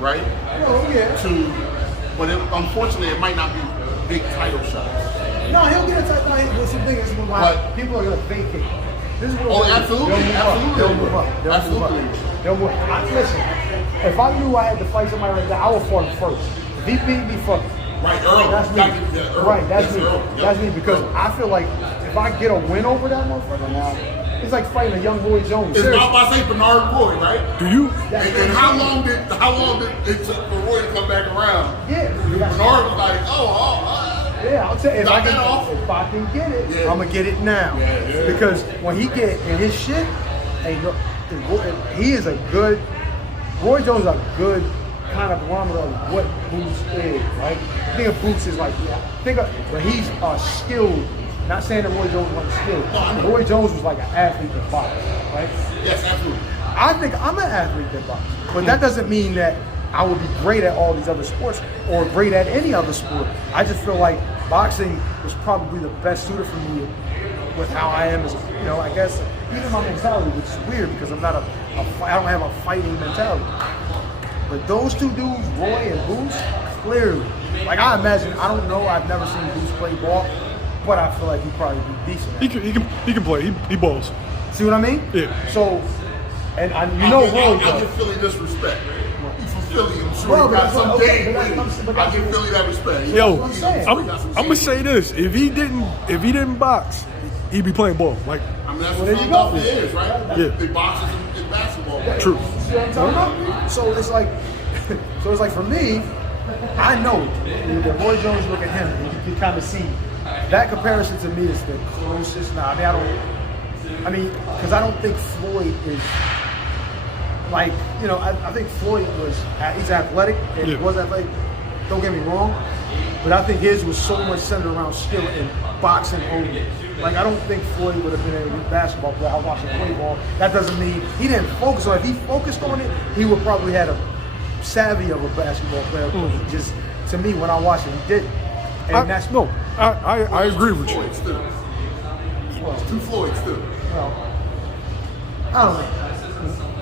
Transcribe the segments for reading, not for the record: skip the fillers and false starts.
right? Oh, yeah. But unfortunately, it might not be big title shots. No, he'll get a title. What's the thing is when people are going to vacate. This is what absolutely. They'll move up. They'll move up. Listen, if I knew I had to fight somebody like that, I would fight him first. If he beat me, fuck. Right, early. That's me. That's me. That's me because I feel like if I get a win over that motherfucker now, it's like fighting a young Roy Jones. It's not about say Bernard Roy, right? Do you? And how long did it took for Roy to come back around? Yeah. Bernard was like, yeah, I'll tell you, if I can get it, I'm gonna get it now. Yeah. Because when he get in his shit, he is a good. Roy Jones is a good kind of barometer of what Boots is, right? Think of Boots as like, but he's skilled. Not saying that Roy Jones wasn't skilled. Roy Jones was like an athlete that boxed, right? Yes, absolutely. I think I'm an athlete that boxes, but that doesn't mean that I would be great at all these other sports or great at any other sport. I just feel like boxing was probably the best suited for me with how I am as, I guess, even my mentality, which is weird because I'm not I don't have a fighting mentality. But those two dudes, Roy and Boots, clearly, like I imagine, I don't know, I've never seen Boots play ball, but I feel like he'd probably be decent. He can play. He balls. See what I mean? Yeah. So, and Roy I does. give Philly disrespect. He's from Philly. I'm sure he got some game. I give Philly that respect. Yo, I'm gonna say this: if he didn't box, he'd be playing ball. Like, I mean, that's what Philadelphia is, right? Yeah. They boxes in basketball. Yeah. True. See what I'm talking about? So it's like for me, I know that Roy Jones look at him and you can kind of see that comparison to me is the closest. Now, because I don't think Floyd is like, I think Floyd he's athletic and was athletic. Don't get me wrong, but I think his was so much centered around skill and boxing only. Like, I don't think Floyd would have been a basketball player. I watched him play ball. That doesn't mean he didn't focus on it. If he focused on it, he would probably had a savvy of a basketball player. But he just, to me, when I watched him, he didn't. And I agree with you. Two Floyds, too. Well, I don't know.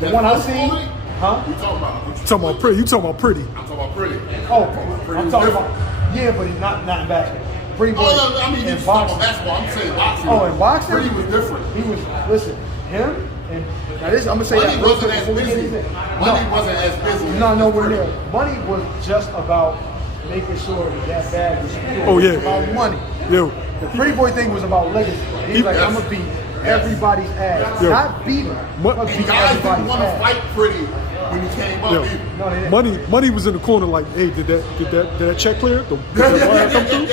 The one I seen, huh? We talking about? You talking about pretty? You talking about pretty? I'm talking about pretty. Oh, I'm talking about, but he's not in basketball. Pretty boy. I mean, he's talking about basketball. I'm saying boxing. Oh, in boxing? Pretty was different. He was, listen, him, and now this, I'm going to say Money that. wasn't as busy. Money wasn't as busy. No, nowhere near. Money was just about making sure that bag was secure. Oh, yeah. It was about money. Yo. The pretty boy thing was about legacy. He's like, I'm going to beat everybody's ass. Yo. Not beat him, but And beat guys everybody's didn't want to ass. fight pretty when he came up. Yo. No, they didn't. Money was in the corner like, hey, did that check clear? Did that wire come through?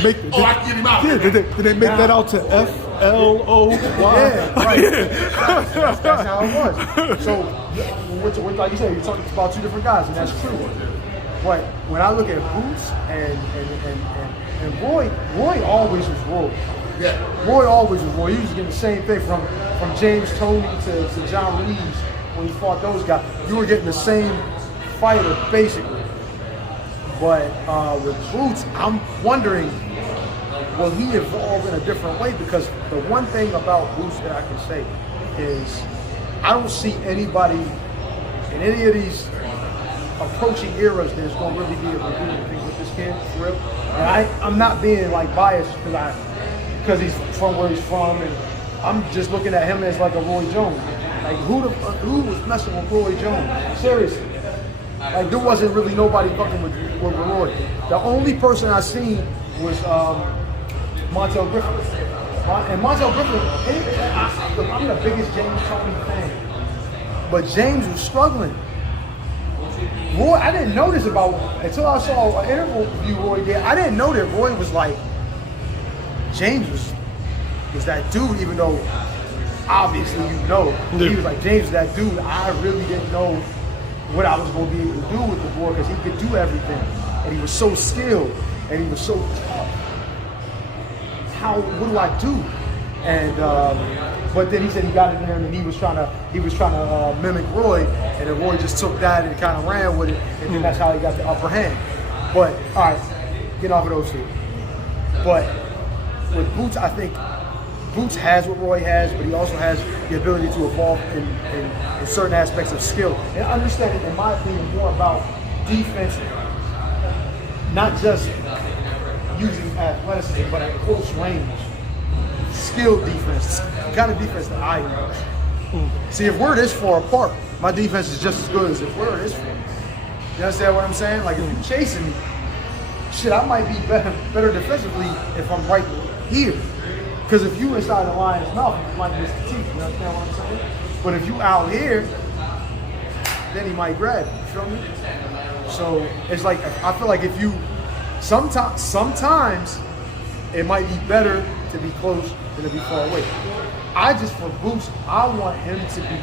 I can get him out. Yeah, did they make that out to FLOY? Yeah, right. That's how it was. So, like you said, you're talking about two different guys, and that's true. But when I look at Boots and Roy always was Roy. Yeah. Roy always was Roy. He was getting the same thing from James Toney to John Reeves when he fought those guys. You were getting the same fighter, basically. But with Boots, I'm wondering, will he evolve in a different way? Because the one thing about Boots that I can say is I don't see anybody in any of these approaching eras that's going to really be able to do anything with this kid, for real. And I'm not being like biased because he's from where he's from, and I'm just looking at him as like a Roy Jones. Like who was messing with Roy Jones? Seriously. Like there wasn't really nobody fucking with Roy. The only person I seen was Montel Griffin. And Montel Griffin, I'm the biggest James Toney fan. But James was struggling. Roy, I didn't know this until I saw an interview Roy did. I didn't know that Roy was like, James was that dude, even though obviously he was like, James is that dude. I really didn't know what I was going to be able to do with the boy because he could do everything. And he was so skilled and he was so tough. What do I do? And but then he said he got in there and he was trying to mimic Roy, and then Roy just took that and kind of ran with it, and then that's how he got the upper hand. But all right, get off of those two. But with Boots, I think Boots has what Roy has, but he also has the ability to evolve in certain aspects of skill. And understanding, in my opinion, more about defense, not just using athleticism, but at close range. Skill defense, the kind of defense that I use. See, if we're this far apart, my defense is just as good as if we're this far. You understand what I'm saying? Like, if you're chasing me, shit, I might be better defensively if I'm right here. Because if you inside the lion's mouth, you might miss the teeth. You understand what I'm saying? But if you out here, then he might grab you. You feel me? So it's like, I feel like if you, sometimes it might be better to be close than to be far away. For Boots, I want him to be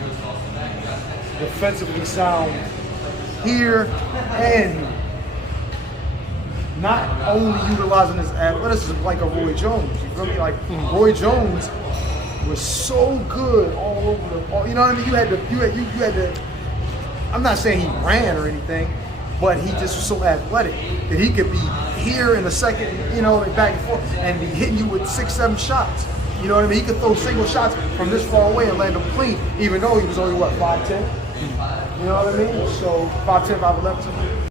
defensively sound here and here. Not only utilizing his athleticism like a Roy Jones. You feel me? Like Roy Jones was so good all over the ball. You know what I mean? You had to. I'm not saying he ran or anything, but he just was so athletic that he could be here in a second, you know, and back and forth, and be hitting you with 6-7 shots. You know what I mean? He could throw single shots from this far away and land them clean, even though he was only, 5'10"? You know what I mean? So 5'10", 5'11", something.